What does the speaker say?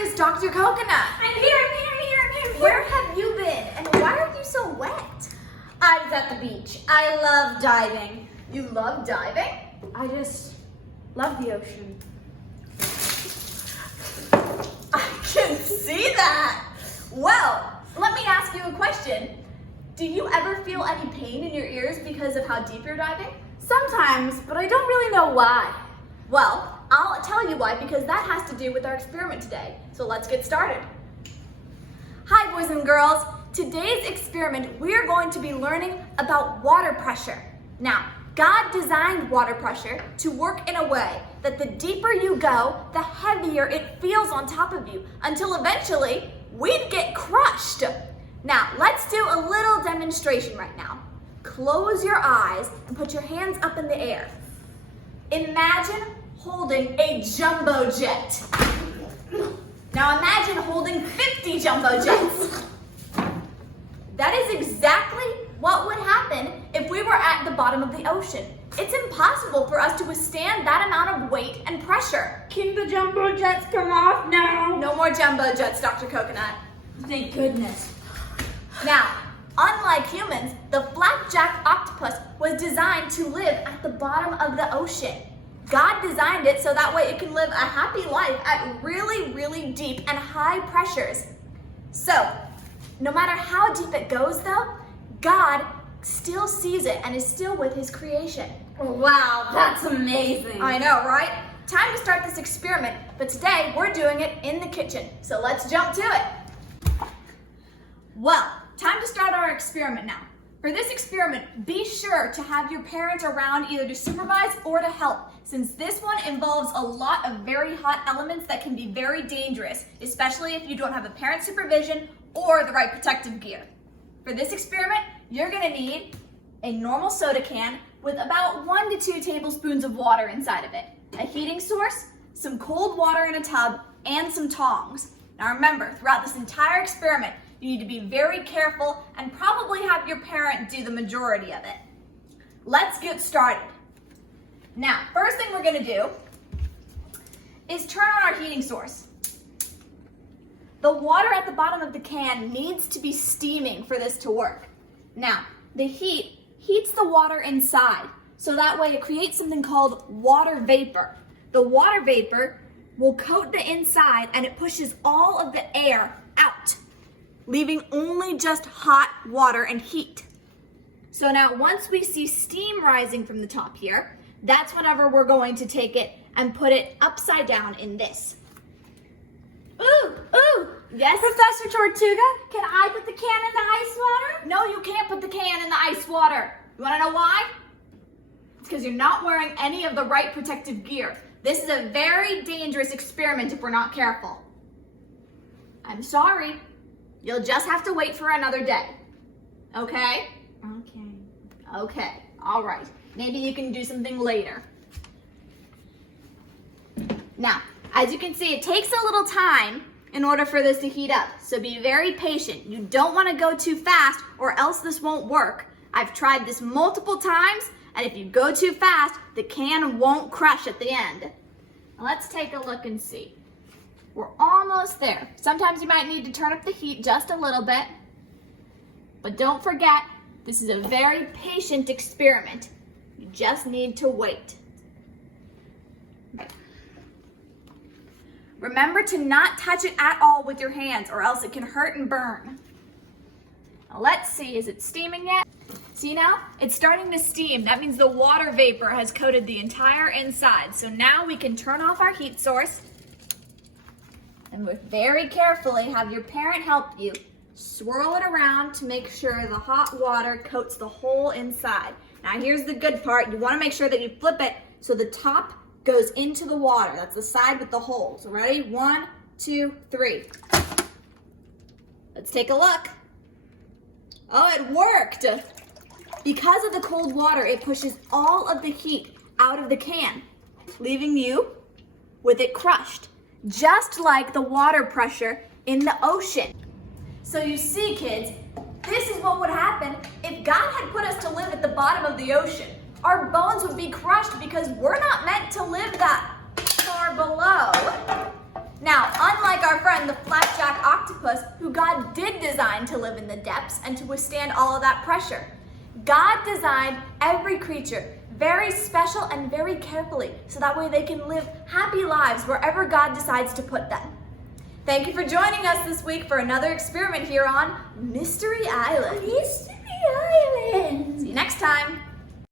is Dr. Coconut? I'm here. Where have you been? And why are you so wet? I was at the beach. I love diving. You love diving? I just love the ocean. I can see that. Well, let me ask you a question. Do you ever feel any pain in your ears because of how deep you're diving? Sometimes, but I don't really know why. Well, I'll tell you why, because that has to do with our experiment today. So let's get started. Hi, boys and girls. Today's experiment, we're going to be learning about water pressure. Now, God designed water pressure to work in a way that the deeper you go, the heavier it feels on top of you, until eventually we'd get crushed. Now, let's do a little demonstration right now. Close your eyes and put your hands up in the air. Imagine holding a jumbo jet. Now imagine holding 50 jumbo jets. That is exactly what would happen if we were at the bottom of the ocean. It's impossible for us to withstand that amount of weight and pressure. Can the jumbo jets come off now? No more jumbo jets, Dr. Coconut. Thank goodness. Now, unlike humans, the flapjack octopus was designed to live at the bottom of the ocean. God designed it so that way it can live a happy life at really, really deep and high pressures. So, no matter how deep it goes though, God still sees it and is still with his creation. Wow, that's amazing. I know, right? Time to start this experiment, but today we're doing it in the kitchen. So let's jump to it. Well, time to start our experiment now. For this experiment, be sure to have your parents around either to supervise or to help, since this one involves a lot of very hot elements that can be very dangerous, especially if you don't have a parent supervision or the right protective gear. For this experiment, you're gonna need a normal soda can with about 1 to 2 tablespoons of water inside of it, a heating source, some cold water in a tub, and some tongs. Now remember, throughout this entire experiment, you need to be very careful and probably have your parent do the majority of it. Let's get started. Now, first thing we're gonna do is turn on our heating source. The water at the bottom of the can needs to be steaming for this to work. Now, the heat heats the water inside, so that way it creates something called water vapor. The water vapor will coat the inside and it pushes all of the air out, leaving only just hot water and heat. So now once we see steam rising from the top here, that's whenever we're going to take it and put it upside down in this. Ooh, yes? Professor Tortuga, can I put the can in the ice water? No, you can't put the can in the ice water. You wanna know why? It's because you're not wearing any of the right protective gear. This is a very dangerous experiment if we're not careful. I'm sorry. You'll just have to wait for another day. Okay? Okay, all right. Maybe you can do something later. Now, as you can see, it takes a little time in order for this to heat up, so be very patient. You don't want to go too fast or else this won't work. I've tried this multiple times, and if you go too fast, the can won't crush at the end. Let's take a look and see. We're almost there. Sometimes you might need to turn up the heat just a little bit, but don't forget, this is a very patient experiment. You just need to wait. Remember to not touch it at all with your hands or else it can hurt and burn. Now let's see, is it steaming yet? See now? It's starting to steam. That means the water vapor has coated the entire inside. So now we can turn off our heat source and very carefully have your parent help you. Swirl it around to make sure the hot water coats the whole inside. Now here's the good part. You want to make sure that you flip it so the top goes into the water. That's the side with the holes. Ready? 1, 2, 3. Let's take a look. Oh, it worked. Because of the cold water, it pushes all of the heat out of the can, leaving you with it crushed, just like the water pressure in the ocean. So you see, kids, this is what would happen if God had put us to live at the bottom of the ocean. Our bones would be crushed because we're not meant to live that far below. Now, unlike our friend the flapjack octopus, who God did design to live in the depths and to withstand all of that pressure. God designed every creature very special and very carefully, so that way they can live happy lives wherever God decides to put them. Thank you for joining us this week for another experiment here on Mystery Island. Mystery Island. See you next time.